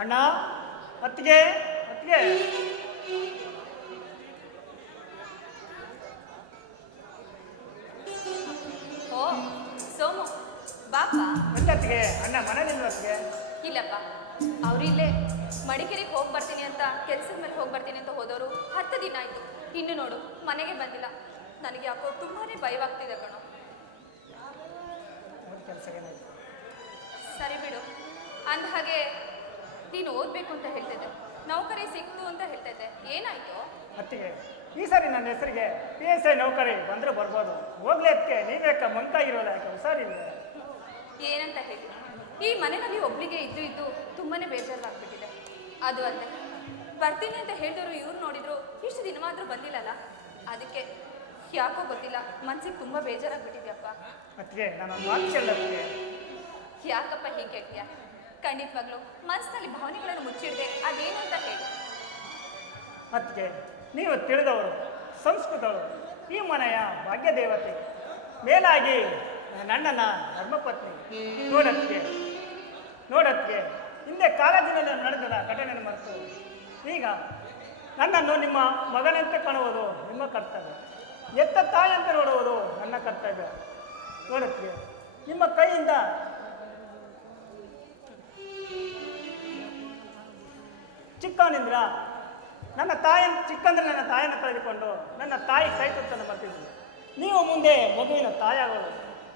ಅಣ್ಣ, ಅತ್ತಿಗೆ ಅತ್ತಿಗೆ. ಓ ಸೋಮು, ಬಾಪ. ಅತ್ತಿಗೆ ಅಣ್ಣ ಮನೇಲಿಲ್ಲ ಅತ್ತಿಗೆ? ಇಲ್ಲಪ್ಪ, ಅವ್ರು ಇಲ್ಲೇ ಮಡಿಕೇರಿಗೆ ಹೋಗಿ ಬರ್ತೀನಿ ಅಂತ, ಕೆಲ್ಸದ ಮೇಲೆ ಹೋಗಿ ಬರ್ತೀನಿ ಅಂತ ಹೋದವರು 10 ದಿನ ಆಯ್ತು. ಇನ್ನು ನೋಡು ಮನೆಗೆ ಬಂದಿಲ್ಲ. ನನಗೆ ಯಾಕೋ ತುಂಬಾನೇ ಭಯವಾಗ್ತಿದೆ ಕಣೋ. ಸರಿ ಬಿಡು. ಅಂದ ಹಾಗೆ ನೀನು ಓದ್ಬೇಕು ಅಂತ ಹೇಳ್ತಿದ್ದೆ, ನೌಕರಿ ಸಿಕ್ತು ಅಂತ ಹೇಳ್ತಿದ್ದೆ, ಏನಾಯ್ತು? ಅತ್ತಿಗೆ, ಈ ಸಾರಿ ನನ್ನ ಹೆಸರಿಗೆ PSI ನೌಕರಿ ಬಂದ್ರೆ ಬರ್ಬೋದು. ಹೋಗ್ಲಿ ಅದಕ್ಕೆ ನೀವೇಕ ಮಂಕಾಗಿರೋಲ್ಲ, ಯಾಕೆ ಹುಷಾರಿಲ್ಲ? ಏನಂತ ಹೇಳಿ, ಈ ಮನೆಯಲ್ಲಿ ಒಬ್ಳಿಗೆ ಇದ್ದು ತುಂಬಾನೇ ಬೇಜಾರಾಗ್ಬಿಟ್ಟಿದೆ. ಅದು ಅಲ್ಲದೆ ಬರ್ತೀನಿ ಅಂತ ಹೇಳಿದವರು ಇವ್ರು ನೋಡಿದ್ರು ಇಷ್ಟು ದಿನ ಮಾತ್ರ ಬಂದಿಲ್ಲಲ್ಲ, ಅದಕ್ಕೆ ಯಾಕೋ ಗೊತ್ತಿಲ್ಲ ಮನ್ಸಿಗೆ ತುಂಬಾ ಬೇಜಾರಾಗ್ಬಿಟ್ಟಿದ್ಯಪ್ಪ. ಅತ್ತಿಗೆ ನಾನು ಮಾತು ಕೇಳಕ್ಕೆ. ಯಾಕಪ್ಪ ಹೀಗೆ ಕೇಳ್ತೀಯ? ಖಂಡಿತವಾಗ್ಲು ಮನಸ್ಸಿನಲ್ಲಿ ಭಾವನೆಗಳನ್ನು ಮುಚ್ಚಿಡದೆ ಅದೇನು ಅಂತ ಹೇಳಿ. ಅತ್ತಿಗೆ, ನೀವು ತಿಳಿದವರು, ಸಂಸ್ಕೃತವರು, ಈ ಮನೆಯ ಭಾಗ್ಯ ದೇವತೆ, ಮೇಲಾಗಿ ನನ್ನನ ಧರ್ಮಪತ್ನಿ. ನೋಡತ್ತಿಗೆ ಹಿಂದೆ ಕಾಲೇಜಿನಲ್ಲಿ ನಡೆದ ಘಟನೆಯನ್ನು ಮರೆತು ಈಗ ನನ್ನನ್ನು ನಿಮ್ಮ ಮಗನಂತೆ ಕಾಣುವುದು ನಿಮ್ಮ ಕರ್ತವ್ಯ, ಎತ್ತ ತಾಯಿಯಂತೆ ನೋಡುವುದು ನನ್ನ ಕರ್ತವ್ಯ. ನೋಡತ್ತಿಗೆ, ನಿಮ್ಮ ಕೈಯಿಂದ ಚಿಕ್ಕವನಿಂದ್ರ ಚಿಕ್ಕಂದ್ರೆ ನನ್ನ ತಾಯಿಯನ್ನು ಕಳೆದುಕೊಂಡು ನನ್ನ ತಾಯಿ ಕೈ ತುತ್ತನ್ನು ಬರ್ತಿದ್ವಿ. ನೀವು ಮುಂದೆ ಮಗುವಿನ ತಾಯಾಗೋದು,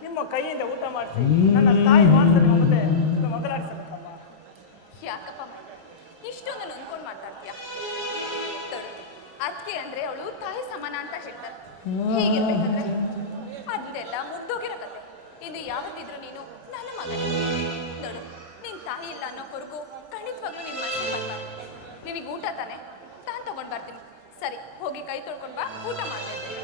ನಿಮ್ಮ ಕೈಯಿಂದ ಊಟ ಮಾಡಿಸಿ ನನ್ನ ತಾಯಿ ಮಾಂಸದ ಮುಂದೆ ಮಗಲಾಡಿಸಬೇಕಮ್ಮ. ಯಾಕಪ್ಪ ಇಷ್ಟೊಂದು ನೊಂದ್ಕೊಂಡು ಮಾತಾಡ್ತೀಯ? ಅದಕ್ಕೆ ಅಂದ್ರೆ ಅವಳು ತಾಯಿ ಸಮಾನ ಅಂತ ಹೇಳ್ತಾರೆ. ಹೀಗಿರ್ಬೇಕಂದ್ರೆ ಅದೆಲ್ಲ ಮುಗ್ದೋಗಿರೋ ಕತೆ. ಇನ್ನು ಯಾವತ್ತಿದ್ರು ನೀನು ನನ್ನ ಮಗನೇ. ನೋಡು, ನಿನ್ ತಾಯಿ ಇಲ್ಲ ಅನ್ನೋ ಕೊರಗು ಖಂಡಿತವಾಗ್ಲೂ ನಿನ್ ಮನಸ್ಸಿಗೆ ಬರ್ಬಾರ್ದು. ನಿನಗೆ ಊಟ ತಾನೆ, ತಾನು ತಗೊಂಡು ಬರ್ತೀನಿ. ಸರಿ, ಹೋಗಿ ಕೈ ತೊಳ್ಕೊಂಡು ಬಾ, ಊಟ ಮಾಡ್ತೀನಿ.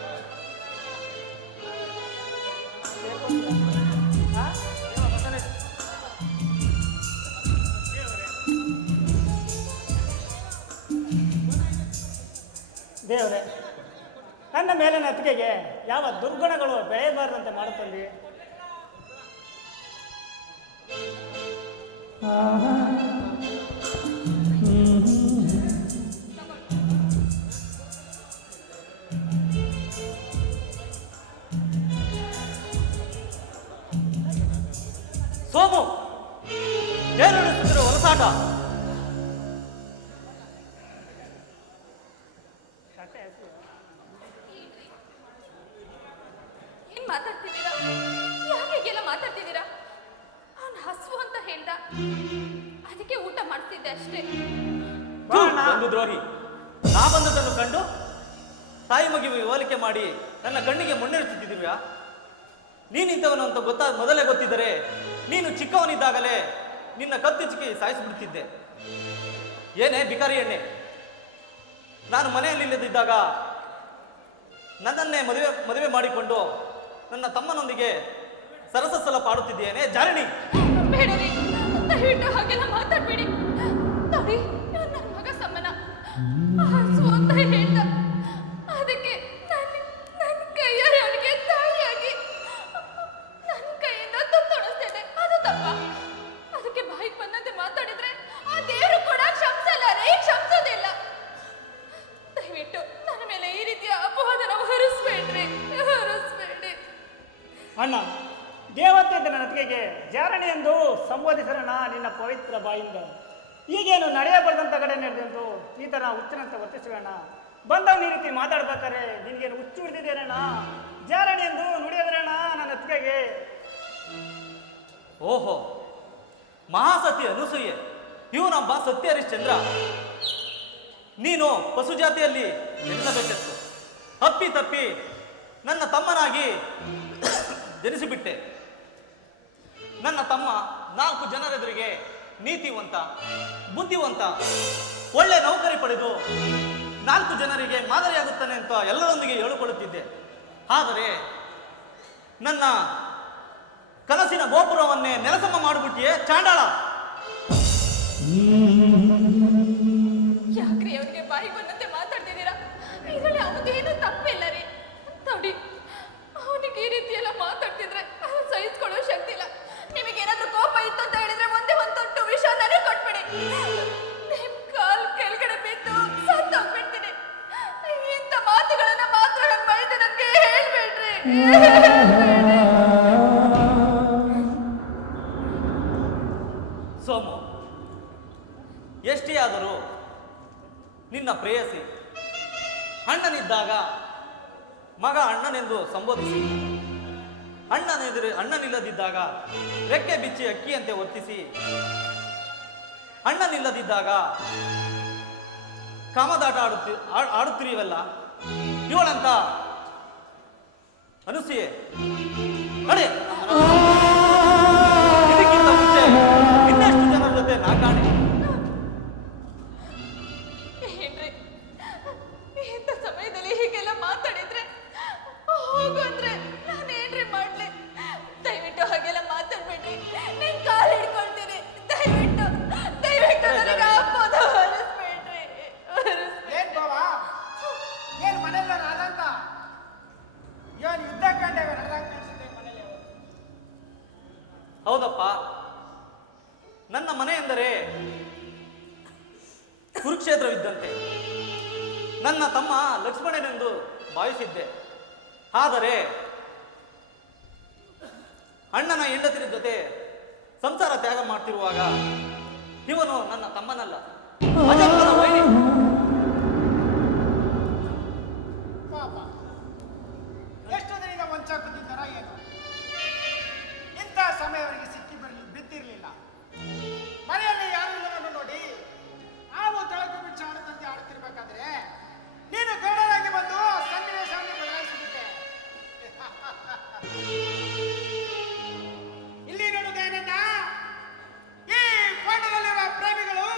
ದೇವರೇ, ನನ್ನ ಮೇಲಿನ ಅತ್ತಿಗೆಗೆ ಯಾವ ದುರ್ಗುಣಗಳು ಬೆಳೆಯಬಾರದಂತೆ ಮಾಡುತ್ತಂದಿ. ಸೋಮು, ಏನು ನಡೆಸುತ್ತಿರೋ ಹೊಲಸಾಟ? ಏನ್ ಮಾತಾಡ್ತಿದ್ದೀರಾ? ಯಾಕೆಲ್ಲ ಮಾತಾಡ್ತಿದ್ದೀರಾ? ಅವನು ಹಸು ಅಂತ ಹೇಳ್ದ, ಅದಕ್ಕೆ ಊಟ ಮಾಡ್ತಿದ್ದೆ ಅಷ್ಟೇ. ಒಂದು ದ್ರೋಹಿ, ನಾ ಬಂದದನ್ನು ಕಂಡು ತಾಯಿ ಮಗಿಗೆ ಹೋಲಿಕೆ ಮಾಡಿ ನನ್ನ ಕಣ್ಣಿಗೆ ಮುನ್ನೆಡುತ್ತಿದ್ದೀವ್ಯಾ? ನೀನಿಂತವನು ಅಂತ ಮೊದಲೇ ಗೊತ್ತಿದ್ದರೆ ನೀನು ಚಿಕ್ಕವನಿದ್ದಾಗಲೇ ನಿನ್ನ ಕತ್ತಿಚಿಕ್ಕಿ ಸಾಯಿಸಿಬಿಡ್ತಿದ್ದೆ. ಏನೇ ಬಿಕಾರಿ ಎಣ್ಣೆ, ನಾನು ಮನೆಯಲ್ಲಿಲ್ಲದಿದ್ದಾಗ ನನ್ನನ್ನೇ ಮದುವೆ ಮಾಡಿಕೊಂಡು ನನ್ನ ತಮ್ಮನೊಂದಿಗೆ ಸರಸಲ ಪಾಡುತ್ತಿದ್ದೇನೆ ಜಾರಿಣಿ. ಬೇಡರಿ, ದಯವಿಟ್ಟು ಹಾಗೆಲ್ಲ ಮಾತಾಡ್ಬೇಡಿ. ನೋಡಿ, ನನ್ನ ಮಗ ಸಮ್ಮನ ಹಸು ಅಂತ ಹೇಳ್ದ, ಅದಕ್ಕೆ ನನ್ನ ಕೈಯಾರೆ ಅವನಿಗೆ ತಾಯಿಯಾಗಿ ನನ್ನ ಕೈಯಿಂದ ತೊತ್ತೊಡಿಸ್ತೇನೆ. ಅದು ತಪ್ಪ? ಅದಕ್ಕೆ ಬಾಯಿಗೆ ಬಂದಂತೆ ಮಾತಾಡಿದ್ರೆ ಆ ದೇವರು ಕೂಡ ಕ್ಷಮಿಸಲ್ಲ ರೀ, ಕ್ಷಮಿಸೋದಿಲ್ಲ. ದಯವಿಟ್ಟು ನನ್ನ ಮೇಲೆ ಈ ರೀತಿಯ ಅಪವಾದನ ಹೊರಿಸ್ಬೇಡ್ರಿ, ಹೊರಿಸ್ಬೇಡಿ. ಅಣ್ಣ, ದೇವತೆ ನನ್ನ ಅತ್ತಿಗೆಗೆ ಜಾರಣಿ ಎಂದು ಸಂಬೋಧಿಸೋಣ ನಿನ್ನ ಪವಿತ್ರ ಬಾಯಿಂದ. ಈಗೇನು ನಡೆಯಬಾರ್ದಂತ ಕಡೆ ನಡೆದಂತು ಈ ಥರ ಹುಚ್ಚಿನಂತೆ ವರ್ತಿಸೋಣ. ಬಂದವನು ಈ ರೀತಿ ಮಾತಾಡ್ಬೇಕಾರೆ ನಿನಗೇನು ಹುಚ್ಚು ಹಿಡಿದಿದ್ದೇನಣ್ಣ? ಜಾರಣಿ ಎಂದು ನುಡಿಯೋದ್ರಣ್ಣ ನನ್ನ ಅತ್ತಿಗೆಗೆ. ಓಹೋ, ಮಹಾಸತಿ ಅನುಸೂಯೆ, ಇವನೊಬ್ಬ ಸತ್ಯ ಹರಿಶ್ಚಂದ್ರ. ನೀನು ಪಶು ಜಾತಿಯಲ್ಲಿ ಜನಿಸಬೇಕಿತ್ತು, ಅಪ್ಪಿ ತಪ್ಪಿ ನನ್ನ ತಮ್ಮನಾಗಿ ಜನಿಸಿಬಿಟ್ಟೆ. ನನ್ನ ತಮ್ಮ 4 ಜನರೆದುರಿಗೆ ನೀತಿವಂತ, ಬುದ್ಧಿವಂತ, ಒಳ್ಳೆ ನೌಕರಿ ಪಡೆದು 4 ಜನರಿಗೆ ಮಾದರಿಯಾಗುತ್ತಾನೆ ಅಂತ ಎಲ್ಲರೊಂದಿಗೆ ಹೇಳಿಕೊಳ್ಳುತ್ತಿದ್ದೆ. ಆದರೆ ನನ್ನ ಕನಸಿನ ಗೋಪುರವನ್ನೇ ನೆಲಸಮ ಮಾಡಿಬಿಟ್ಟಿಯೇ ಚಾಂಡಾಳ. ಯಾಕ್ರಿ ಅವನಿಗೆ ಬಾಯಿಗೆ ಬಂದಂತೆ ಮಾತಾಡ್ತಿದ್ದೀರಾ? ಇದರಲ್ಲಿ ಅವನೇನು ತಪ್ಪಿಲ್ಲ ರೀ. ನೋಡಿ, ಅವನಿಗೆ ಈ ರೀತಿ ಎಲ್ಲ ಮಾತಾಡ್ತಿದ್ರೆ ಸಹಿಸ್ಕೊಳ್ಳೋ ಶಕ್ತಿ ಇಲ್ಲ. ನಿಮಗೇನಾದ್ರೂ ಕೋಪ ಇತ್ತು ಅಂತ ಹೇಳಿದ್ರೆ ಒಂದೇ ಒಂದು ತೊಟ್ಟು ವಿಷ ನನಗೆ ಕೊಟ್ಬಿಡಿ. ಸೋಮು, ಎಷ್ಟೇ ಆದರೂ ನಿನ್ನ ಪ್ರೇಯಸಿ ಅಣ್ಣನಿದ್ದಾಗ ಮಗ ಅಣ್ಣನೆಂದು ಸಂಬೋಧಿಸಿ, ಅಣ್ಣನಿಲ್ಲದಿದ್ದಾಗ ರೆಕ್ಕೆ ಬಿಚ್ಚಿ ಅಕ್ಕಿಯಂತೆ ವರ್ತಿಸಿ, ಅಣ್ಣನಿಲ್ಲದಿದ್ದಾಗ ಕಾಮದಾಟ ಆಡುತ್ತಿರುವಲ್ಲ, ಇವಳಂತ ಅನುಸೂಯೆ ನಡೆ. ಇದಕ್ಕಿಂತ ಮುಂಚೆ ಇನ್ನೆಷ್ಟು ಜನರ ಜೊತೆ ನಾ ಕಾಣೆ. ಏನ್ರಿ ಇಂಥ ಸಮಯದಲ್ಲಿ ಹೀಗೆಲ್ಲ ಮಾತಾಡಿದ್ರೆ ಹೋಗು ಅಂದ್ರೆ ನಾನೇನ್ರಿ ಮಾಡ್ಲಿ? ದಯವಿಟ್ಟು ಹಾಗೆಲ್ಲ ಮಾತಾಡ್ಬೇಡ್ರಿ, ನಿನ್ ಕಾಲ್ ಹಿಡ್ಕೊಳ್ತೀನಿ. ದಯವಿಟ್ಟು ದಯವಿಟ್ಟು ನನಗೆ ಆಪದ ಹೊರಿಸ್ಬೇಡ್ರಿ. ಏನ್ ಬಾವಾ, ಏನ್ ಮನೆಯಲ್ಲ ರಾದಂತ ಏನ್ ಯುದ್ಧ ಕಂಡೇವೆ ನಡೆದಂಗೆ ಕಾಣಿಸುತ್ತೆ ಮನೆಯಲ್ಲಿ. ಹೌದಪ್ಪ, ನನ್ನ ಮನೆ ಎಂದರೆ ಕುರುಕ್ಷೇತ್ರವಿದ್ದಂತೆ. ನನ್ನ ತಮ್ಮ ಲಕ್ಷ್ಮಣನೆಂದು ಭಾವಿಸಿದ್ದೆ. ಆದರೆ ಅಣ್ಣನ ಹೆಂಡತಿರ ಜೊತೆ ಸಂಸಾರ ತ್ಯಾಗ ಮಾಡ್ತಿರುವಾಗ ಇವನು ನನ್ನ ತಮ್ಮನಲ್ಲ, ಅಜಂತನ ವೈರಿ. ಪಾಪ ಎಷ್ಟು ದಿನದಿಂದ ವಂಚಾಕುತ್ತಿದ್ದಾರ ಏನು? ಇಂಥ ಸಮಯ ಅವರಿಗೆ ಬಿದ್ದಿರಲಿಲ್ಲ. ಮನೆಯಲ್ಲಿ ಯಾರು ಇಲ್ಲವನ್ನು ನೋಡಿ ನಾವು ತಳಕು ಬಿಚ್ಚ ಆಡದಂತೆ ಆಡುತ್ತಿರ್ಬೇಕಾದ್ರೆ ನೀನು ಗೌಡರಾಗಿ ಬಂದು ಸನ್ನಿವೇಶವನ್ನು ಬದಲಾಯಿಸಿಬಿಟ್ಟೆ. ಇಲ್ಲಿ ನೋಡು ದಯಾನಂದ, ಈ ಫೋಟೋದಲ್ಲಿರುವ ಪ್ರೇಮಿಗಳು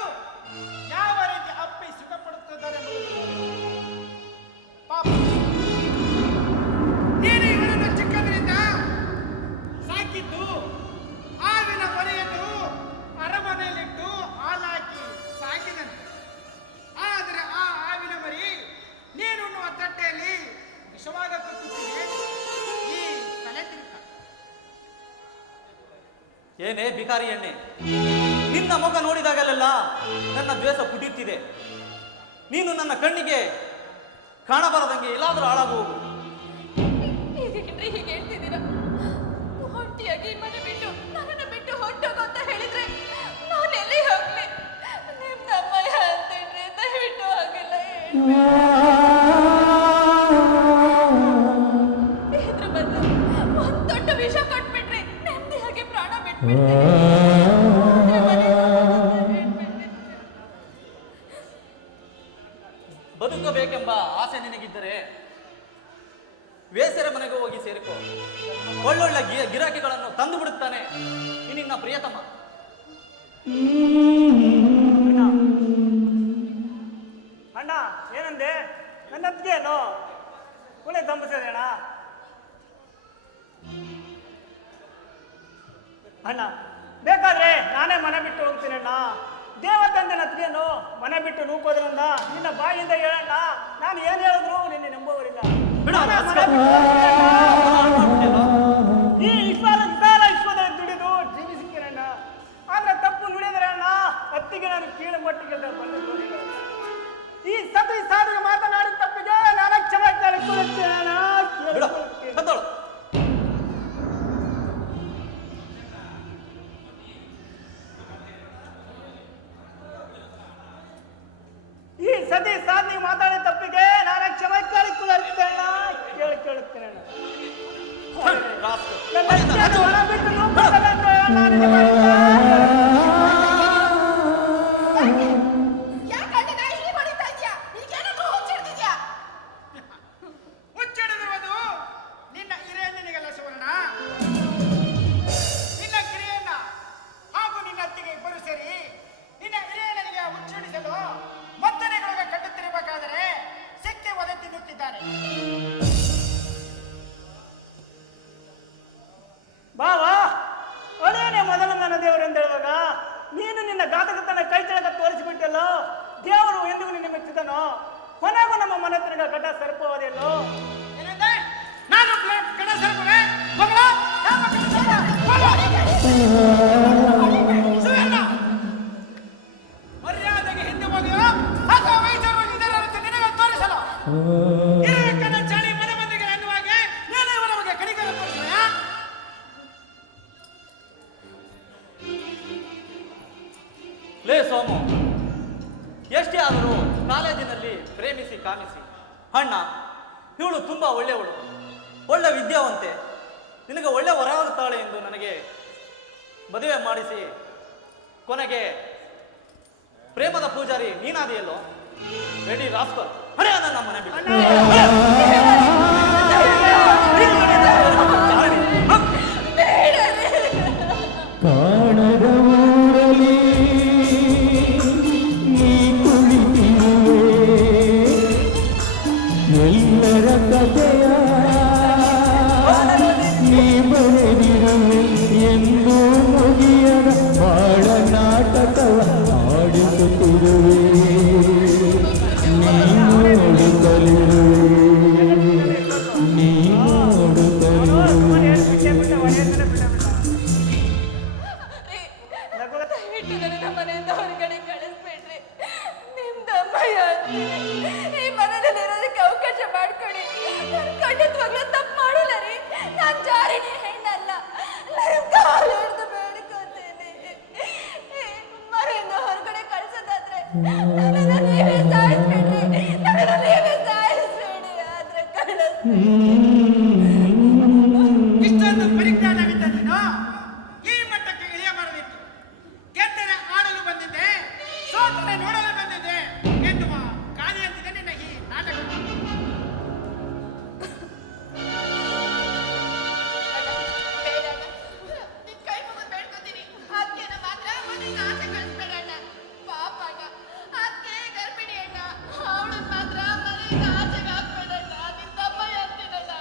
ಯಾವ ರೀತಿ ಅಪ್ಪಿ ಸುಖಪಡುತ್ತಿದ್ದಾರೆ ಪಾಪ. ನೀನು ಇವರನ್ನು ಚಿಕ್ಕಂದಿನಿಂದ ಸಾಕಿದ್ದು ಹಾವಿನ ಮನೆಯನ್ನು ಅರಮನೆಯಲ್ಲಿಟ್ಟು ಹಾಲಾಕಿ ಸಾಕಿದಂತೆ. ಆದರೆ ಆ ಹಾವಿನ ಮರಿ ನೀನುಣ್ಣುವ ತಟ್ಟೆಯಲ್ಲಿ ವಿಷವಾಗ ಕುತ್ತುತ್ತಿದೆ ಈ ತಲೆ ತಿರುಕ. ಏನೇ ಬಿಕಾರಿ ಎಣ್ಣೆ, ನಿನ್ನ ಮುಖ ನೋಡಿದಾಗಲೆಲ್ಲ ನನ್ನ ದ್ವೇಷ ಪುಟಿಯುತ್ತಿದೆ. ನೀನು ನನ್ನ ಕಣ್ಣಿಗೆ ಕಾಣಬಾರದಂಗೆ ಎಲ್ಲಾದರೂ ಹಾಳಾಗು. ಇದೇನ್ರಿ ಹೀಗೆ ಹೇಳ್ತಿದ್ದೀರಾ? ಹೊಂಟಿಯಾಗಿ ಮನೆ ಬಿಟ್ಟು ನನ್ನನ್ನು ಬಿಟ್ಟು ಹೊಂಟೋಗು ಅಂತ ಹೇಳಿದ್ರೆ ನಾನು ಎಲ್ಲಿ ಹೋಗ್ಲಿ? ನಿಮ್ ನಮ್ಮಯ್ಯ ಅಂತೇಳ್ರಿ, ದಯವಿಟ್ಟು ಹಾಗೆಲ್ಲ ಇದ್ರ ಬದಲು ಒಂದ್ ದೊಡ್ಡ ವಿಷ ಕೊಟ್ಬಿಟ್ರಿ, ನೆಮ್ಮದಿ ಹಾಗೆ ಪ್ರಾಣ ಬಿಟ್ಬಿಡ್ತೀನಿ. ಬದುಕಬೇಕೆಂಬ ಆಸೆ ನಿನಗಿದ್ದರೆ ವೇಸರ ಮನೆಗೆ ಹೋಗಿ ಸೇರಿಕೋ. ಒಳ್ಳೊಳ್ಳೆ ಗಿರಾಕಿಗಳನ್ನು ತಂದು ಬಿಡುತ್ತಾನೆ ಈ ನಿನ್ನ ಪ್ರಿಯತಮ. ಅಣ್ಣ ಏನಂದೆ? ನನ್ನ ಅತ್ತಿಗೆನು ಕುಳೆ ತಂಬಿಸಿದೆ ಅಣ್ಣ. ಅಣ್ಣ ಬೇಕಾದ್ರೆ ನಾನೇ ಮನೆ ಬಿಟ್ಟು ಹೋಗ್ತೀನಿ ಅಣ್ಣ. ದೇವತಂದೆ ನತ್ತಿಗೆನು ಮನೆ ಬಿಟ್ಟು ನೂಕೋದ್ರಿಂದ ನಿನ್ನ ಬಾಯಿಂದ ಹೇಳಣ್ಣ. ನಾನು ಏನು ಹೇಳಿದ್ರು ನಿನ್ನೆ ನಂಬೋವರಿಲ್ಲ. ಬಿಡು, ನಾನೇ ಮನೆ ರಾಸ್ಕಲ್. ಬಿಟ್ಟು ಹೋಗ್ತೀನಿ ಅಣ್ಣ. ಈ ವಿಶಾಲ ವಿಶ್ವದಲ್ಲಿ ದುಡಿದು ಜೀವಿಸಿக்கிறಣ್ಣ. ಆದ್ರೆ ತಪ್ಪು ನುಡಿದರೆ ಅಣ್ಣ ಅತ್ತಿಗೆ ನಾನು ಕೀಳು ಮಟ್ಟಿಗೆ ಬಂದಿದ್ದು. ಈ ಸತಿ ಸಾಧನೆ ಮಾತನಾಡಿದ ತಪ್ಪಿಗೆ ನಾನು ಕ್ಷಮೆ ಕೇಳಿಕೊಳ್ಳುತ್ತೇನೆ ಅಣ್ಣ, ಬಿಡು, ಕೇಳಿಕೊಳ್ಳುತ್ತೇನೆ. ಕತ್ತೋಳು. ಈ ಸತಿ ಸಾಧನೆ ಮಾತಾಡಿದ ತಪ್ಪಿಗೆ ನಾನು ಕ್ಷಮೆ ಕೇಳಿಕೊಳ್ಳುತ್ತೇನೆ ಅಣ್ಣ, ಕೇಳಿಕೊಳ್ಳುತ್ತೇನೆ ಅಣ್ಣ. ರಾಸ್ಕಲ್. ನನ್ನ ಅತ್ತಿಗೆಯನ್ನು ಹೊರ ಬಿಟ್ಟು ನೂಕುವುದೆಂದು ನಾನು ನಿಮಗೆ ಮಾಡಿದ್ದೆ. ಹುಚ್ಚಿಡಿದಿರುವುದು ನಿನ್ನ ಹಿರಿಯಣ್ಣನಿಗಲ್ಲ ಸುವರ್ಣ, ನಿನ್ನ ಕಿರಿಯಣ್ಣ ಹಾಗೂ ನಿನ್ನ ಅತ್ತಿಗೆ ಇಬ್ಬರು ಸೇರಿ ನಿನ್ನ ಹಿರಿಯಣ್ಣನಿಗೆ ಹುಚ್ಚಿಡಿಸಲು ಮತ್ತನೆಗಳಿಗೆ ಕಟ್ಟುತ್ತಿರಬೇಕಾದರೆ ಸಿಕ್ಕಿ ಒದೆ ತಿನ್ನುತ್ತಿದ್ದಾರೆ. ಬಾವಾ ಅದೇನೇ ಮೊದಲ ನನ್ನ ದೇವರು ಅಂತ ಹೇಳುವಾಗ ನೀನು ನಿನ್ನ ಘಾತಕತನ ಕೈ ಕೆಳಗೆ ತೋರಿಸಿಬಿಟ್ಟಲ್ಲ. ದೇವರು ಎಂದಿಗೂ ನಿನ್ನ ಮೆಚ್ಚಿದನೋ? ಕೊನೆಗೂ ನಮ್ಮ ಮನೆ ಹತ್ರ ಗಡ್ಡ ಸರ್ಪವಾದೆಯಲ್ಲೋ. ಏನಂದೆ? ನಾನು ಗಡ ಸರ್ಪವೇ? ಮಗಳ? ಯಾವ ಗಡ ಸರ್ಪ? ಸುವರ್ಣ, ಮರ್ಯಾದೆಗೆ ಹಿಂದೆ ಹೋಗಿಯೋ ಅಥವಾ ವೈದ್ಯರು ಇದರ ನಿನಗೆ ತೋರಿಸಲು ಹಿರಿಯಕ್ಕನ ಚಳಿ ಮನೆ ಮಂದಿಗೆ ಅನ್ನುವಾಗೆ ನೀನು ಇವರ ಬಗ್ಗೆ ಲೇ ಸೋಮು, ಎಷ್ಟೇ ಆದರೂ ಕಾಲೇಜಿನಲ್ಲಿ ಪ್ರೇಮಿಸಿ ಕಾಮಿಸಿ ಅಣ್ಣ ಇವಳು ತುಂಬಾ ಒಳ್ಳೆಯವಳು, ಒಳ್ಳೆ ವಿದ್ಯಾವಂತೆ, ನಿನಗೆ ಒಳ್ಳೆ ವರವಾಗುತ್ತಾಳೆ ಎಂದು ನನಗೆ ಮದುವೆ ಮಾಡಿಸಿ ಕೊನೆಗೆ ಪ್ರೇಮದ ಪೂಜಾರಿ ನೀನಾದಿಯಲ್ಲೋ. ರೆಡಿ ರಾಸ್ಕಲ್, ಹಣೆ ನನ್ನ ಮನೆ ಬಿಟ್ಟು ಕಾಣದ ಊರಲಿ ನೀ ಕುಳಿತಿರುವೆ, ಎಲ್ಲರ ಕಥೆಯ ನೀ ಬರೆದಿರುವೆ, ಎಂದು ಮುಗಿಯದ ಬಾಳ ನಾಟಕವ ಆಡಿಸುತ್ತಿರುವೆ, ನೀ ನೋಡುತ್ತಲಿರುವೆ, ನೀ ನೋಡುತ್ತಲಿರುವೆ. ದಯವಿಟ್ಟು ನನ್ನ ಮನೆಯಿಂದ ಹೊರಗಡೆ ಕಳಿಸ್ಬೇಡ್ರಿ. ನಿಮ್ದಮ್ಮಯ್ಯ ಈ ಮನೆಯಲ್ಲಿ ಇರೋದಕ್ಕೆ ಅವಕಾಶ ಮಾಡ್ಕೊಡಿ. ನಾನು ಖಂಡಿತವಾಗ್ಲೂ ತಪ್ಪು ಮಾಡಿಲ್ಲ ರೀ. ನಾನು ಜಾರಿಣಿ ಹೆಣ್ಣಲ್ಲ. ನಿಮ್ ಕಾಲು ಹಿಡಿದು ಬೇಡ್ಕೊತೀನಿ. ಈ ಮನೆಯಿಂದ ಹೊರಗಡೆ ಕಳ್ಸೋದಾದ್ರೆ ನನ್ನನ್ನ ನೀವೇ ಸಾಯಿಸ್ಬೇಡ್ರಿ. ನನ್ನನ್ನ ನೀವೇ ಸಾಯಿಸ್ಬೇಡಿ. ಆದ್ರೆ ಇಷ್ಟೊಂದು ಪರಿಜ್ಞಾನವಿದ್ದ ನೀನು ಈ ಮಟ್ಟಕ್ಕೆ ಇಳಿಯಬಾರದಿತ್ತು. ಗೆದ್ದರೆ ಆಡಲು ಬಂದಿದ್ದೆ, ಸೋತರೆ ನೋಡಲು ಬಂದಿದ್ದೆ ಎನ್ನುವ ಗಾದೆಯಂತಿದೆ ನಿನ್ನ ಈ ನಾಟಕ. ನಿನ್ ಕೈ ಮುಗಿದು ಬೇಡ್ಕೊತೀನಿ. ಅದ್ಕೆನ ಮಾತ್ರ ಮನೆಯಿಂದ ಆಚೆ ಕಳಿಸ್ಬೇಡಣ್ಣ. ಪಾಪ ಅಣ್ಣ, ಅದ್ಕೆ ಗರ್ಭಿಣಿ ಅಣ್ಣ, ಅವಳನ್ನ ಮಾತ್ರ ಮನೆಯಿಂದ ಆಚೆಗೆ ಹಾಕ್ಬೇಡಣ್ಣ. ನಿನ್ ತಮ್ಮಯ್ಯ ಅಂತೀನಣ್ಣ.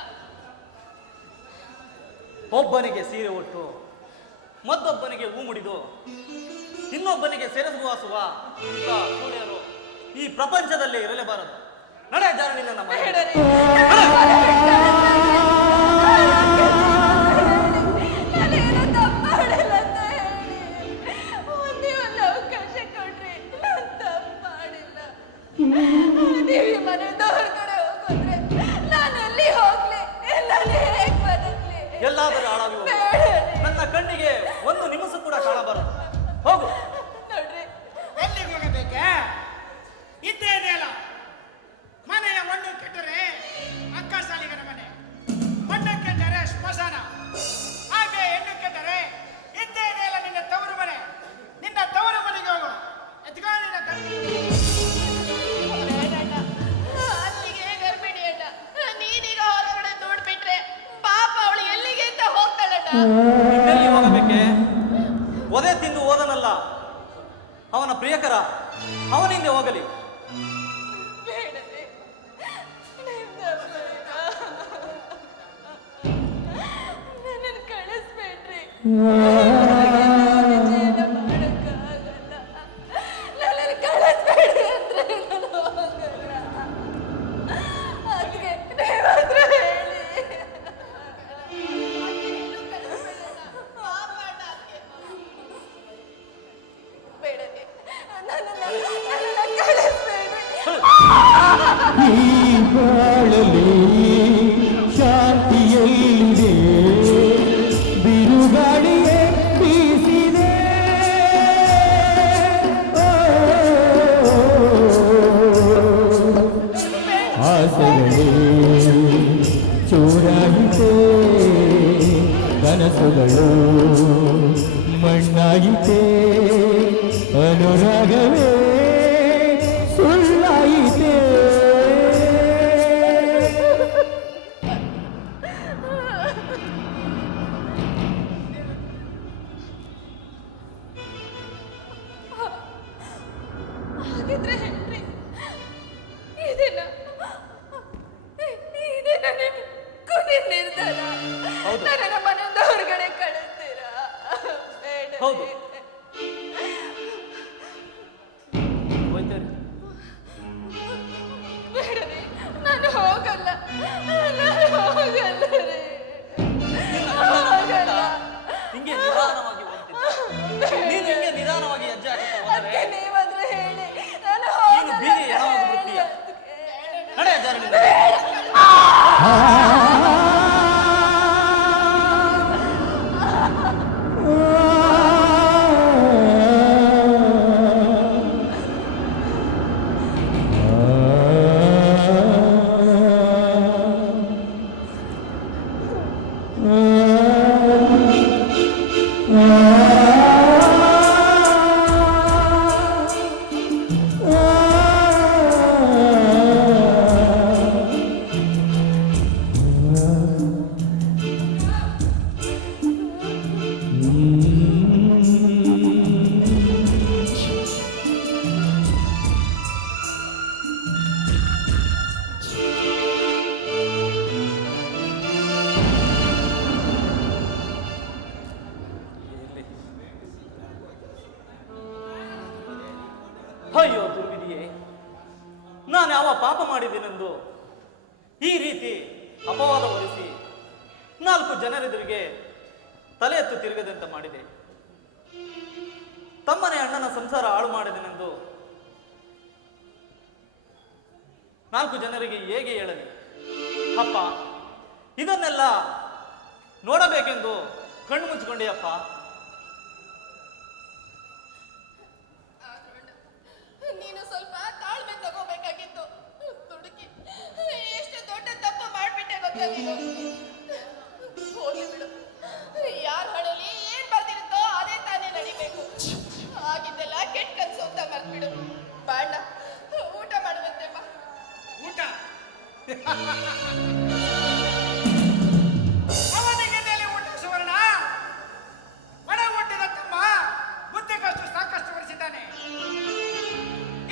ಒಬ್ಬನಿಗೆ ಸೀರೆ ಉಟ್ಟು ಮತ್ತೊಬ್ಬನಿಗೆ ಹೂ ಮುಡಿದು ಇನ್ನೊಬ್ಬನಿಗೆ ಸೆರಸುವಾಸುವ ಇಂಥ ಸೂಳೆಯರು ಈ ಪ್ರಪಂಚದಲ್ಲೇ ಇರಲೇಬಾರದು. ನಡೆ ಜಾರಣಿ ನನ್ನ ಮನೆ. ಬೇಡರಿ. ನಾನೇನು ತಪ್ಪು ಮಾಡಿಲ್ಲ ಅಂತ ಹೇಳಿ ಒಂದೇ ಒಂದು ಅವಕಾಶ ಕೊಡ್ರಿ. ನಾನು ತಪ್ಪು ಮಾಡಿಲ್ಲ. ನೀವು ಈ ಮನೆಯಿಂದ ಹೊರಗಡೆ ಹೋಗೋದ್ರೆ ನಾನು ಎಲ್ಲಿ ಹೋಗ್ಲಿ? ನಾನು ಹೇಗೆ ಬದುಕ್ಲಿ? ಎಲ್ಲಾದರೂ ಹಾಳಾಗಿ ಹೋಗು. ಬೇಡರಿ. ನನ್ನ ಕಣ್ಣಿಗೆ ಒಂದು ನಿಮಿಷ ಕೂಡ ಕಾಣಬಾರದು. ಹೋಗು. ನೋಡ್ರಿ, ಎಲ್ಲಿಗೆ ಹೋಗಬೇಕೆ? ಇದ್ದೇ ಇದೆಯಲ್ಲ, ಮನೆಯ ಒಂದು ಕೆಟ್ಟರೆ ಅಕ್ಕ ಸಾಲಿಗರ ಮನೆ, ಮಣ್ಣು ಕೆಟ್ಟರೆ ಸ್ಮಶಾನ, ಹಾಗೆ ಹೆಣ್ಣು ಕೆಟ್ಟರೆ ಇದ್ದೇ ಇದೆಯಲ್ಲ ನಿನ್ನ ತವರು ಮನೆ. ನಿನ್ನ ತವರು ಮನೆಗೆ ಹೋಗು. ಎತ್ಕೋ ನಿನ್ನ ತಂಗಿ. ಬೇಡಣ್ಣ. ಅಲ್ಲಿಗೆ ಗರ್ಭಿಣಿ ಅಣ್ಣ. ನೀನೀಗ ಹೊರಗಡೆ ನೋಡ್ಬಿಟ್ರೆ ಪಾಪ ಅವಳು ಎಲ್ಲಿಗೆ ಅಂತ ಹೋಗ್ತಾಳಣ್ಣ. ಇನ್ನೆಲ್ಲಿ ಹೋಗಬೇಕೆ? ಒದೆ ತಿಂದು ಹೋದನಲ್ಲ ಅವನ ಪ್ರಿಯಕರ, ಅವನಿಂದ ಹೋಗಲಿ. ಬೇಡರಿ. ನನ್ನನ್ನು ಕಳಿಸ್ಬೇಡ್ರಿ. ಜೀವನ ಮಾಡೋಕ್ಕಾಗಲ್ಲ. ನನ್ನನ್ನು ಕಳಿಸ್ಬೇಡ್ರಿ ಅಂದ್ರೆ ನಾನು ಹೋಗಲ್ಲ. ಅದ್ಕೆ ನೀವಾದ್ರೂ ಹೇಳಿ. ಬೇಡರಿ. ನನ್ನನ್ನು ಕಳಿಸ್ಬೇಡ್ರಿ. ಈ ಬಾಳಲಿ ಶಾಂತಿಯಲ್ಲಿದೆ, ಬಿರುಗಾಳಿಯೇ ಬೀಸಿದೆ, ಆಸೆಗಳೇ ಚೂರಾಯಿತೆ, ಕನಸುಗಳು ಮಣ್ಣಾಯಿತೆ, ಅನುರಾಗವೇ ಸುಳ್ಳಾಯಿತೆ. ಹಾಗಿದ್ರೆ ಹೇಳ್ರಿ, ಇದೇನ ನಿಮ್ ಕೊನೆ ನಿರ್ಧಾರ? ಹೌದು. ನನ್ನನ್ನ ಮನೆಯಿಂದ ಹೊರಗಡೆ ಕಳಿಸ್ತೀರಾ? ಬೇಡ. ಹೌದು. ಹೋಯ್ತೇನೆ. ಬೇಡರಿ. ನಾನು ಹೋಗಲ್ಲ. ನಾನು ಹೋಗಲ್ಲ ರೀ. ಹೋಗಲ್ಲ. ಹಿಂಗೆ ನಿಧಾನವಾಗಿ ಹೋಗ್ತೀನಿ. ನೀನು ಹಿಂಗೆ ನಿಧಾನವಾಗಿ ಹೆಜ್ಜೆ ಹಾಕುತ್ತಾ ಹೋದರೆ ಅದ್ಕೆ ನೀವಾದ್ರೂ ಹೇಳಿ. ನಾನು ನೀನು ಬೀದಿ ಹೆಣವಾಗಿ ಬಿಡ್ತೀಯ. ನಡೆ ಜಾರಣಿ. ಅಯ್ಯೋ ದುರ್ವಿಧಿಯೇ, ನಾನು ಯಾವ ಪಾಪ ಮಾಡಿದ್ದೇನೆಂದು ಈ ರೀತಿ ಅಪವಾದ ಹೊರಿಸಿ 4 ಜನರೆದುರಿಗೆ ತಲೆ ಎತ್ತು ತಿರುಗದಂತೆ ಮಾಡಿದೆ. ತಮ್ಮನೇ ಅಣ್ಣನ ಸಂಸಾರ ಹಾಳು ಮಾಡಿದೆನೆಂದು 4 ಜನರಿಗೆ ಹೇಗೆ ಹೇಳಲಿ? ಅಪ್ಪ, ಇದನ್ನೆಲ್ಲ ನೋಡಬೇಕೆಂದು ಕಣ್ಣು ಮುಚ್ಚಿಕೊಂಡೆಯಪ್ಪ. ನೀನು ಸ್ವಲ್ಪ ತಾಳ್ಮೆ ತಗೋಬೇಕಾಗಿತ್ತು. ದುಡುಕಿ ಎಷ್ಟು ದೊಡ್ಡ ತಪ್ಪು ಮಾಡ್ಬಿಟ್ಟೆ ಗೊತ್ತಾ ನೀನು? ಹೋಗ್ಲಿ ಬಿಡು, ಯಾರ ಹಣೆಯಲ್ಲಿ ಏನ್ ಬರ್ದಿರುತ್ತೋ ಅದೇ ತಾನೇ ನಡಿಬೇಕು. ಆಗಿದ್ದೆಲ್ಲ ಕೆಟ್ಟ ಕನ್ಸು ಅಂತ ಮರ್ತ್ಬಿಡು. ಬಾಣ ಊಟ ಮಾಡುವಂತೆ ಬಾ. ಊಟ ಅವನಿಗೆ ಮೇಲೆ ಊಟ ಸುವರ್ಣ. ಒಡ ಹುಟ್ಟಿದ ತಮ್ಮ ಬುದ್ಧಿ ಖರ್ಚು ಸಾಕಷ್ಟು ಉಳಿಸಿದ್ದಾನೆ.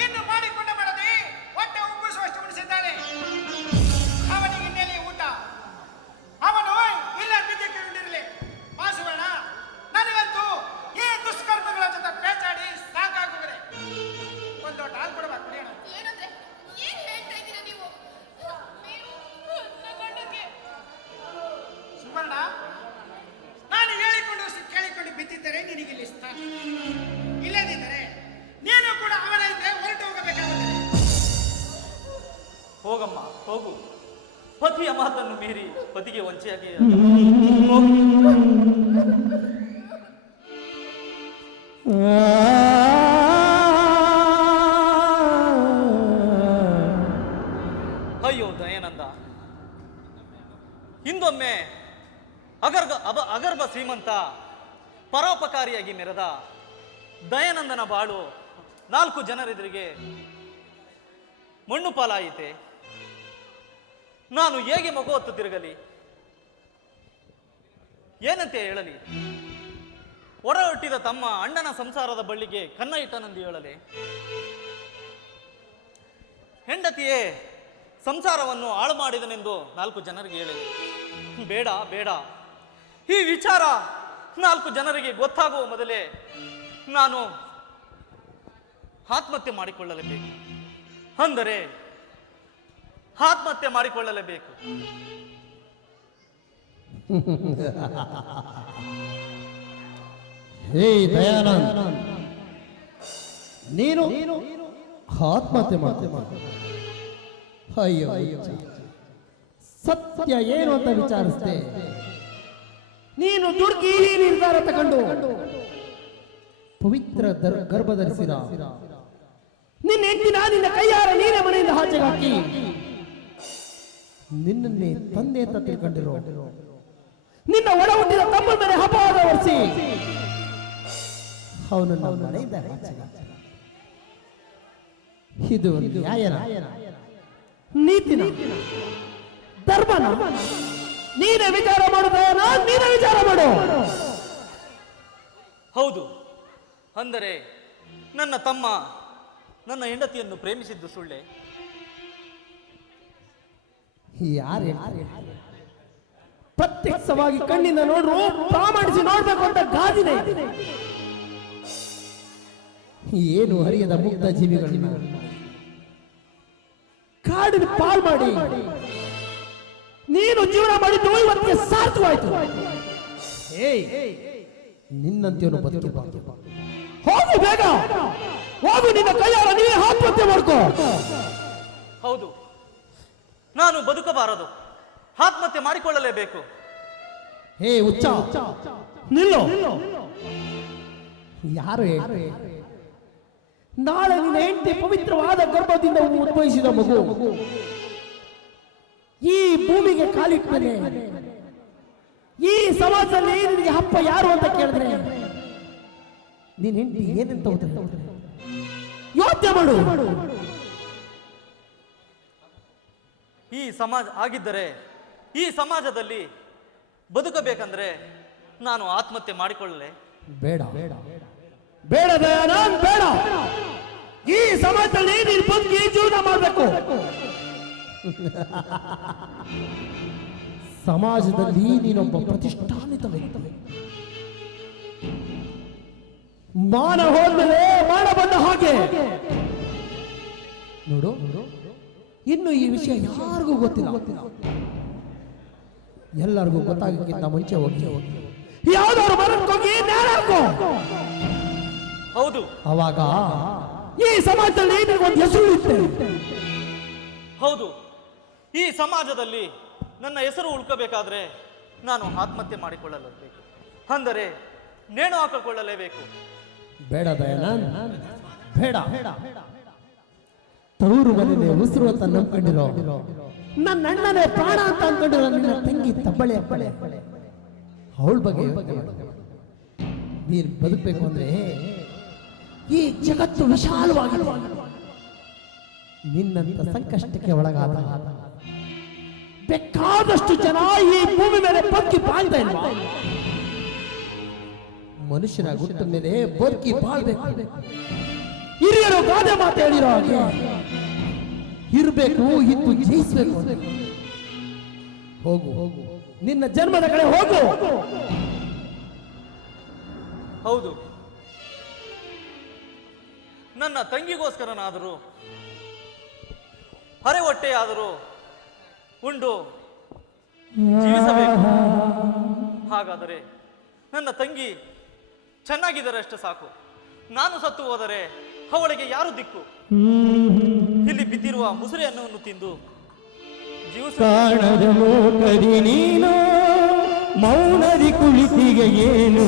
ಇನ್ನು ಮಾಡಿಕೊಂಡ ಮಾಡದೆ ಹೊಟ್ಟೆ ಉಬ್ಬಿಸುವಷ್ಟು ಉಳಿಸಿದ್ದಾನೆ. ಅವನಿಗೆ ಇನ್ನೆಲ್ಲಿ ಊಟ? ಅವನು ಇಲ್ಲ ಬಿದ್ದಕ್ಕೆ ಉಂಡಿರಲಿ. ಬಾ ಸುವರ್ಣ, ನನಗಂತೂ ಈ ದುಷ್ಕರ್ಮಗಳ ಜೊತೆ ಪೇಚಾಡಿ ಸಾಕಾಗುತ್ತದೆ. ಒಂದು ಲೋಟ ಹಾಲು ಕೊಡಬಾ, ಕುಡಿಯೋಣ. ಏನಂದ್ರೆ ಏನ್ ಹೇಳ್ತಾ ಇದ್ದೀರಾ ನೀವು? ನೀವು ನನ್ನ ಗಂಡಗೆ ಸುವರ್ಣ, ನಾನು ಹೇಳಿಕೊಂಡು ಕೇಳಿಕೊಂಡು ಬಿದ್ದಿದ್ದರೆ ನಿನಗಿಲ್ಲಿ ಸ್ಥಾನ. ಇಲ್ಲದಿದ್ದರೆ ನೀನು ಕೂಡ ಅವನ ಹಿಂದೆ ಹೊರಟು ಹೋಗಬೇಕಾಗುತ್ತದೆ. ಹೋಗಮ್ಮ, ಹೋಗು. ಪತಿಯ ಮಾತನ್ನು ಮೀರಿ ಪತಿಗೆ ವಂಚೆಯಾಗಿ ಅಯ್ಯೋ ದಯಾನಂದ, ಹಿಂದೊಮ್ಮೆ ಅಗರ್ಭ ಶ್ರೀಮಂತ ಪರೋಪಕಾರಿಯಾಗಿ ಮೆರೆದ ದಯಾನಂದನ ಬಾಳು 4 ಜನರೆದುರಿಗೆ ಮಣ್ಣು ಪಾಲಾಯಿತೆ. ನಾನು ಹೇಗೆ ಮಗು ಹೊತ್ತು ತಿರುಗಲಿ? ಏನಂತೆ ಹೇಳಲಿ? ಒಡ ಹುಟ್ಟಿದ ತಮ್ಮ ಅಣ್ಣನ ಸಂಸಾರದ ಬಳ್ಳಿಗೆ ಕನ್ನ ಇಟ್ಟನೆಂದು ಹೇಳಲಿ? ಹೆಂಡತಿಯೇ ಸಂಸಾರವನ್ನು ಹಾಳು ಮಾಡಿದನೆಂದು 4 ಜನರಿಗೆ ಹೇಳಲಿ? ಬೇಡ ಬೇಡ, ಈ ವಿಚಾರ 4 ಜನರಿಗೆ ಗೊತ್ತಾಗುವ ಮೊದಲೇ ನಾನು ಆತ್ಮಹತ್ಯೆ ಮಾಡಿಕೊಳ್ಳಲೇಬೇಕು. ಅಂದರೆ ಆತ್ಮಹತ್ಯೆ ಮಾಡಿಕೊಳ್ಳಲೇಬೇಕು. ಹೇ ದಯಾನಂದ್, ನೀನು ಆತ್ಮಹತ್ಯೆ ಮಾಡ್ತೇನೆ? ಅಯ್ಯೋ, ಸತ್ಯ ಏನು ಅಂತ ವಿಚಾರಿಸ್ತೆ. ನೀನು ದುಡುಕಿ ಈ ನಿರ್ಧಾರ ತಗೊಂಡು ಪವಿತ್ರ ಗರ್ಭ ಧರಿಸಿದ ನಿನ್ನ ಹೆಂಡಿನ ನಿನ್ನ ಕೈಯಾರ ನೀನೇ ಮನೆಯಿಂದ ಆಚೆಗೆ ಹಾಕಿ ನಿನ್ನನ್ನೇ ತಂದೆ ಅಂತ ತಿಳ್ಕೊಂಡಿರೋ ನಿನ್ನ ಒಡ ಹುಟ್ಟಿದ ತಮ್ಮ ಮೇಲೆ ಅಪವಾದ ಹೊರಿಸಿ ಅವನನ್ನು ಮನೆಯಿಂದ ಆಚೆಗೆ ಹಾಕಿ. ಇದು ನ್ಯಾಯನ? ನೀತಿನ? ಧರ್ಮನ? ನೀನೇ ವಿಚಾರ ಮಾಡುದ? ನೀನೇ ವಿಚಾರ ಮಾಡು. ಹೌದು, ಅಂದರೆ ನನ್ನ ತಮ್ಮ ನನ್ನ ಹೆಂಡತಿಯನ್ನು ಪ್ರೇಮಿಸಿದ್ದು ಸುಳ್ಳೆ? ಯಾರು ಪ್ರತ್ಯಕ್ಷವಾಗಿ ಕಣ್ಣಿಂದ ನೋಡ್ರು, ಪ್ರಾಮಾಣಿಸಿ ನೋಡ್ಬೇಕು ಅಂತ ಗಾದಿನೇ. ಏನು ಹರಿಯದ ಮುಗ್ಧ ಜೀವಿಗಳನ್ನ ಕಾಡಿನ ಪಾಲ್ ಮಾಡಿ ನೀನು ಜೀವನ ಮಾಡಿದ್ದು ಇವತ್ತಿಗೆ ಸಾರ್ಥಕವಾಯ್ತು. ನಿನ್ನಂತೆಯವನು ಬದುಕಬಾರದು. ಹೋಗು, ಬೇಗ ಹೋಗು, ನಿನ್ನ ಕೈಯಾರ ನೀವೇ ಆತ್ಮಹತ್ಯೆ ಮಾಡ್ಕೋ. ಹೌದು, ನಾನು ಬದುಕಬಾರದು, ಆತ್ಮಹತ್ಯೆ ಮಾಡಿಕೊಳ್ಳಲೇಬೇಕು. ಹೇ ಹುಚ್ಚ, ನಿಲ್ಲು. ಯಾರು ಹೇಳಿ? ನಾಳೆ ನಿನ್ನ ಹೆಂಡತಿ ಪವಿತ್ರವಾದ ಗರ್ಭದಿಂದ ಉದ್ಭವಿಸಿದ ಮಗು ಈ ಭೂಮಿಗೆ ಕಾಲಿಟ್ಟ ಮೇಲೆ ಈ ಸಮಾಜದಲ್ಲಿ ನಿನಗೆ ಅಪ್ಪ ಯಾರು ಅಂತ ಕೇಳಿದ್ರೆ ನೀನ್ ಹೆಂಡತಿ ಏನಂತ ಯೋಚನೆ ಮಾಡು. ಈ ಸಮಾಜ ಆಗಿದ್ದರೆ ಈ ಸಮಾಜದಲ್ಲಿ ಬದುಕಬೇಕಂದ್ರೆ ನಾನು ಆತ್ಮಹತ್ಯೆ ಮಾಡಿಕೊಳ್ಳಲೆ? ಬೇಡ ಬೇಡ ಬೇಡ ದಯಾನಂದ್, ಬೇಡ. ಈ ಸಮಾಜದಲ್ಲಿ ನೀನು ಬದುಕಿ ಜೀವನ ಮಾಡಬೇಕು. ಸಮಾಜದಲ್ಲಿ ನೀನೊಬ್ಬ ಪ್ರತಿಷ್ಠಾನಿತ ವ್ಯಕ್ತಿ. ಮಾನ ಹೋದ್ಮೇಲೆ ಮಾನ ಬಂದ ಹಾಗೆ ನೋಡು ಇನ್ನು ಈ ವಿಷಯ ಯಾರಿಗೂ ಗೊತ್ತಿಲ್ಲ. ಎಲ್ಲರಿಗೂ ಗೊತ್ತಾಗಕ್ಕಿಂತ ಮುಂಚೆ ಹೋಗಿ ಯಾವ್ದಾದ್ರು ಮರಕ್ಕೆ ಹೋಗಿ ನೇಣು ಹಾಕು. ಹೌದು, ಅವಾಗ ಈ ಸಮಾಜದಲ್ಲಿ ನಿನಗೊಂದು ಹೆಸರು ಇರುತ್ತೆ. ಹೌದು, ಈ ಸಮಾಜದಲ್ಲಿ ನನ್ನ ಹೆಸರು ಉಳ್ಕೋಬೇಕಾದ್ರೆ ನಾನು ಆತ್ಮಹತ್ಯೆ ಮಾಡಿಕೊಳ್ಳಲೇಬೇಕು, ಅಂದರೆ ನೇಣು ಹಾಕಿಕೊಳ್ಳಲೇಬೇಕು. ಬೇಡ ದಯಾನಂದ್, ಬೇಡ. ತವರು ಮನೆ ಉಸಿರು ಅಂತ ನಂಬ್ಕೊಂಡಿರೋ, ನನ್ನ ಅಣ್ಣನೇ ಪ್ರಾಣ ಅಂತ ಅನ್ಕೊಂಡಿರೋ ನಿನ್ನ ತಂಗಿ ತಬ್ಬಳೆ ಅವಳ ಬಗ್ಗೆ ನೀನು ಬದುಕಬೇಕು ಅಂದ್ರೆ ಈ ಜಗತ್ತು ವಿಶಾಲವಾಗಿದೆ. ನಿನ್ನಂತ ಸಂಕಷ್ಟಕ್ಕೆ ಒಳಗಾದ ಬೇಕಾದಷ್ಟು ಜನ ಈ ಭೂಮಿ ಮೇಲೆ ಬದುಕಿ ಬಾಳ್ತಾ ಇಲ್ವಾ? ಮನುಷ್ಯನ ಗುಟ್ಟ ಮೇಲೆ ಬದುಕಿ ಬಾಳ್ಬೇಕು. ಹಿರಿಯರು ಗಾದೆ ಮಾತು ಹೇಳಿರೋ ಹಾಗೆ ಇರ್ಬೇಕು, ಇದ್ದು ಜಯಿಸ್ಬೇಕು. ಹೋಗು, ನಿನ್ನ ಜನ್ಮದ ಕಡೆ ಹೋಗು. ಹೌದು, ನನ್ನ ತಂಗಿಗೋಸ್ಕರನಾದರೂ ಹರೆ ಹೊಟ್ಟೆಯಾದರೂ ಉಂಡು ಜೀವಿಸಬೇಕು. ಹಾಗಾದರೆ ನನ್ನ ತಂಗಿ ಚೆನ್ನಾಗಿದ್ದರೆ ಅಷ್ಟು ಸಾಕು. ನಾನು ಸತ್ತು ಹೋದರೆ ಅವಳಿಗೆ ಯಾರು ದಿಕ್ಕು? ಇಲ್ಲಿ ಬಿದ್ದಿರುವ ಮುಸುರೆ ಅನ್ನವನ್ನು ತಿಂದು ಕಾಣದ ಲೋಕದಿ ನೀನು ಮೌನದಿ ಕುಳಿತಿಗೆ ಏನು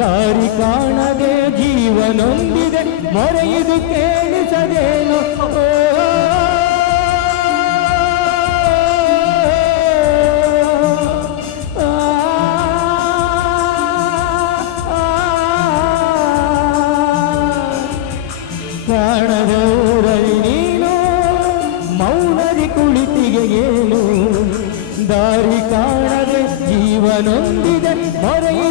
ದಾರಿ ಕಾಣದೆ ಜೀವನೊಂದಿದೆ ಮೊರೆಯುವುದು ಕೇಳಿಸದೇನು. ಕಾಣದೂರಲ್ಲಿ ನೀನು ಮೌನದಿ ಕುಳಿತಿಗೆ ಏನು ದಾರಿ ಕಾಣದೆ ಜೀವನೊಂದಿದೆ ಮೊರೆಯ